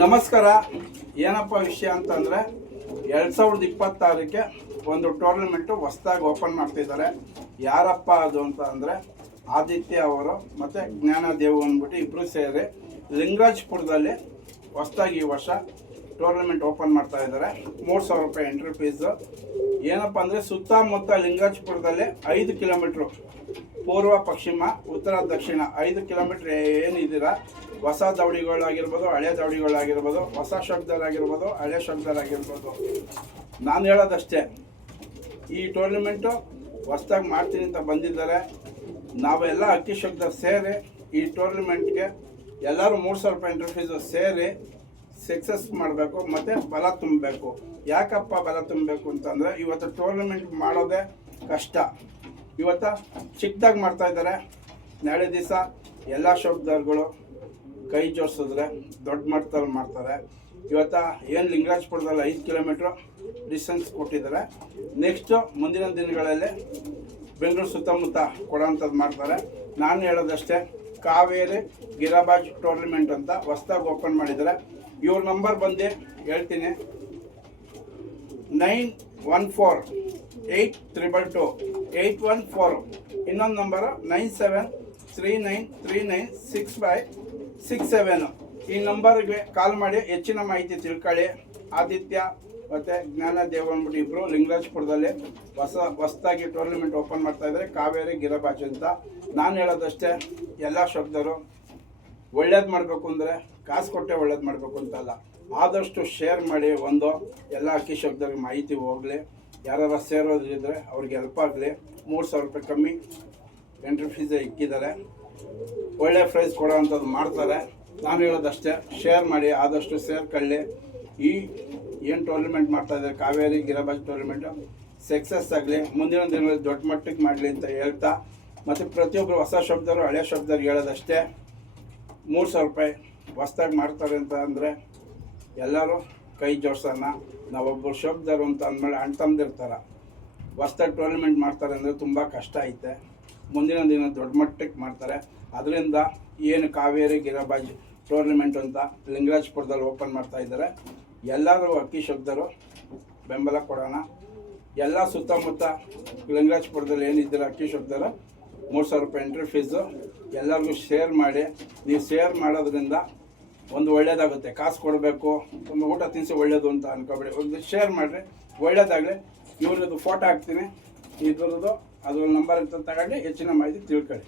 ನಮಸ್ಕಾರ. ಏನಪ್ಪ ವಿಷಯ ಅಂತಂದರೆ 2026ಕ್ಕೆ ಒಂದು ಟೂರ್ನಮೆಂಟು ಹೊಸದಾಗಿ ಓಪನ್ ಮಾಡ್ತಿದ್ದಾರೆ. ಯಾರಪ್ಪ ಅದು ಅಂತ ಅಂದರೆ ಆದಿತ್ಯ ಅವರು ಮತ್ತು ಜ್ಞಾನದೇವ್ ಅಂದ್ಬಿಟ್ಟು ಇಬ್ಬರು ಸೇರಿ ಲಿಂಗರಾಜಪುರದಲ್ಲಿ ಹೊಸದಾಗಿ ಈ ವರ್ಷ ಟೂರ್ನಮೆಂಟ್ ಓಪನ್ ಮಾಡ್ತಾ ಇದ್ದಾರೆ. 3,000 ರೂಪಾಯಿ ಎಂಟ್ರಿ ಫೀಸು. ಏನಪ್ಪ ಅಂದರೆ ಸುತ್ತಮುತ್ತ ಲಿಂಗರಾಜಪುರದಲ್ಲಿ 5 ಕಿಲೋಮೀಟ್ರು ಪೂರ್ವ ಪಶ್ಚಿಮ ಉತ್ತರ ದಕ್ಷಿಣ 5 ಕಿಲೋಮೀಟ್ರ್ ಏನಿದ್ದೀರಾ, ಹೊಸ ದವಡಿಗಳಾಗಿರ್ಬೋದು, ಹಳೆ ದವಡಿಗಳಾಗಿರ್ಬೋದು, ಹೊಸ ಶಬ್ದರಾಗಿರ್ಬೋದು, ಹಳೆ ಶಬ್ದರಾಗಿರ್ಬೋದು, ನಾನು ಹೇಳೋದಷ್ಟೇ. ಈ ಟೂರ್ನಮೆಂಟು ಹೊಸ್ದಾಗಿ ಮಾಡ್ತೀನಿ ಅಂತ ಬಂದಿದ್ದಾರೆ. ನಾವೆಲ್ಲ ಅಕ್ಕಿ ಶಬ್ದ ಸೇರಿ ಈ ಟೂರ್ನಮೆಂಟ್ಗೆ ಎಲ್ಲರೂ 3,000 ರೂಪಾಯಿ ಎಂಟ್ರಿ ಫೀಸು ಸೇರಿ ಸಕ್ಸಸ್ ಮಾಡಬೇಕು ಮತ್ತು ಬಲ ತುಂಬಬೇಕು. ಯಾಕಪ್ಪ ಬಲ ತುಂಬಬೇಕು ಅಂತಂದರೆ ಇವತ್ತು ಟೂರ್ನಮೆಂಟ್ ಮಾಡೋದೇ ಕಷ್ಟ. ಇವತ್ತು ಚಿಕ್ಕದಾಗಿ ಮಾಡ್ತಾಯಿದ್ದಾರೆ. ನಾಳೆ ದಿವಸ ಎಲ್ಲ ಶಬ್ದಗಳು ಕೈ ಜೋಡಿಸಿದ್ರೆ ದೊಡ್ಡ ಮಟ್ಟದಲ್ಲಿ ಮಾಡ್ತಾರೆ. ಇವತ್ತು ಏನು ಲಿಂಗರಾಜಪುರದಲ್ಲಿ 5 ಕಿಲೋಮೀಟ್ರು ಡಿಸ್ಟೆನ್ಸ್ ಕೊಟ್ಟಿದ್ದಾರೆ. ನೆಕ್ಸ್ಟು ಮುಂದಿನ ದಿನಗಳಲ್ಲಿ ಬೆಂಗಳೂರು ಸುತ್ತಮುತ್ತ ಕೊಡೋಂಥದ್ದು ಮಾಡ್ತಾರೆ. ನಾನು ಹೇಳೋದಷ್ಟೇ, ಕಾವೇರಿ ಗಿರಾಬಾಜ್ ಟೂರ್ನಮೆಂಟ್ ಅಂತ ಹೊಸ್ದಾಗಿ ಓಪನ್ ಮಾಡಿದ್ದಾರೆ. ಇವ್ರ ನಂಬರ್ ಬಂದು ಹೇಳ್ತೀನಿ, 9148222814. ಇನ್ನೊಂದು ನಂಬರು 9739396567. ಈ ನಂಬರ್ಗೆ ಕಾಲ್ ಮಾಡಿ ಹೆಚ್ಚಿನ ಮಾಹಿತಿ ತಿಳ್ಕೊಳ್ಳಿ. ಆದಿತ್ಯ ಮತ್ತು ಜ್ಞಾನದೇವ್ ಅಂದ್ಬಿಟ್ಟು ಇಬ್ಬರು ಲಿಂಗರಾಜಪುರದಲ್ಲಿ ಹೊಸದಾಗಿ ಟೂರ್ನಮೆಂಟ್ ಓಪನ್ ಮಾಡ್ತಾಯಿದ್ದಾರೆ, ಕಾವೇರಿ ಗಿರಾಬಾಜ್ ಅಂತ. ನಾನು ಹೇಳೋದಷ್ಟೇ, ಎಲ್ಲ ಶಬ್ದರು ಒಳ್ಳೇದು ಮಾಡಬೇಕು ಅಂದರೆ ಕಾಸು ಕೊಟ್ಟೆ ಒಳ್ಳೇದು ಮಾಡಬೇಕು ಅಂತಲ್ಲ, ಆದಷ್ಟು ಶೇರ್ ಮಾಡಿ. ಎಲ್ಲ ಅಕ್ಕಿ ಶಬ್ದರಿಗೆ ಮಾಹಿತಿ ಹೋಗಲಿ. ಯಾರು ಸೇರೋದ್ರಿದ್ರೆ ಅವ್ರಿಗೆ ಹೆಲ್ಪ್ ಆಗಲಿ. 3,000 ರೂಪಾಯಿ ಕಮ್ಮಿ ಎಂಟ್ರಿ ಫೀಸೇ ಇಕ್ಕಿದ್ದಾರೆ. ಒಳ್ಳೆ ಪ್ರೈಸ್ ಕೊಡೋವಂಥದ್ದು ಮಾಡ್ತಾರೆ. ನಾನು ಹೇಳೋದಷ್ಟೇ, ಶೇರ್ ಮಾಡಿ, ಆದಷ್ಟು ಸೇರ್ಕೊಳ್ಳಿ. ಈ ಏನು ಟೂರ್ನಮೆಂಟ್ ಮಾಡ್ತಾಯಿದ್ದಾರೆ ಕಾವೇರಿ ಗಿರಾಬಾಜ್ ಟೂರ್ನಮೆಂಟು ಸಕ್ಸಸ್ ಆಗಲಿ, ಮುಂದಿನ ದಿನಗಳಲ್ಲಿ ದೊಡ್ಡ ಮಟ್ಟಕ್ಕೆ ಮಾಡಲಿ ಅಂತ ಹೇಳ್ತಾ, ಮತ್ತು ಪ್ರತಿಯೊಬ್ಬರು ಹೊಸ ಶಬ್ದರು ಹಳೆ ಶಬ್ದರಿಗೆ ಹೇಳೋದಷ್ಟೇ, 3,000 ರೂಪಾಯಿ ಹೊಸ್ದಾಗಿ ಮಾಡ್ತಾರೆ ಅಂತ ಅಂದರೆ ಎಲ್ಲರೂ ಕೈ ಜೋಡ್ಸೋಣ. ನಾವೊಬ್ಬರು ಶಬ್ದರು ಅಂತ ಅಂದಮೇಲೆ ಅಣ್ಣ ತಮ್ಮದಿರ್ತಾರೆ. ಹೊಸ್ದಾಗಿ ಟೂರ್ನಮೆಂಟ್ ಮಾಡ್ತಾರೆ ಅಂದರೆ ತುಂಬ ಕಷ್ಟ ಐತೆ. ಮುಂದಿನ ದಿನ ದೊಡ್ಡ ಮಟ್ಟಕ್ಕೆ ಮಾಡ್ತಾರೆ. ಅದರಿಂದ ಏನು ಕಾವೇರಿ ಗಿರಾಬಾಜ್ ಟೂರ್ನಮೆಂಟ್ ಅಂತ ಲಿಂಗರಾಜಪುರದಲ್ಲಿ ಓಪನ್ ಮಾಡ್ತಾಯಿದ್ದಾರೆ. ಎಲ್ಲರೂ ಅಕ್ಕಿ ಶಬ್ದರು ಬೆಂಬಲ ಕೊಡೋಣ. ಎಲ್ಲ ಸುತ್ತಮುತ್ತ ಲಿಂಗರಾಜಪುರದಲ್ಲಿ ಏನಿದ್ದೀರ ಅಕ್ಕಿ ಶಬ್ದರು 3,000 ರೂಪಾಯಿ ಎಂಟ್ರಿ ಫೀಸು. ಎಲ್ಲರಿಗೂ ಶೇರ್ ಮಾಡಿ. ನೀವು ಶೇರ್ ಮಾಡೋದ್ರಿಂದ ಒಂದು ಒಳ್ಳೇದಾಗುತ್ತೆ. ಕಾಸು ಕೊಡಬೇಕು, ಒಂದು ಊಟ ತಿನಿಸಿ ಒಳ್ಳೇದು ಅಂತ ಅನ್ಕೋಬೇಡಿ. ಒಂದು ಶೇರ್ ಮಾಡಿರಿ, ಒಳ್ಳೇದಾಗಲಿ. ಇವ್ರದ್ದು ಫೋಟೋ ಹಾಕ್ತೀನಿ, ಇದ್ರದ್ದು ಅದು ನಂಬರ್ ಅಂತ ತಗೊಂಡು ಹೆಚ್ಚಿನ ಮಾಹಿತಿ ತಿಳ್ಕೊಳ್ಳಿ.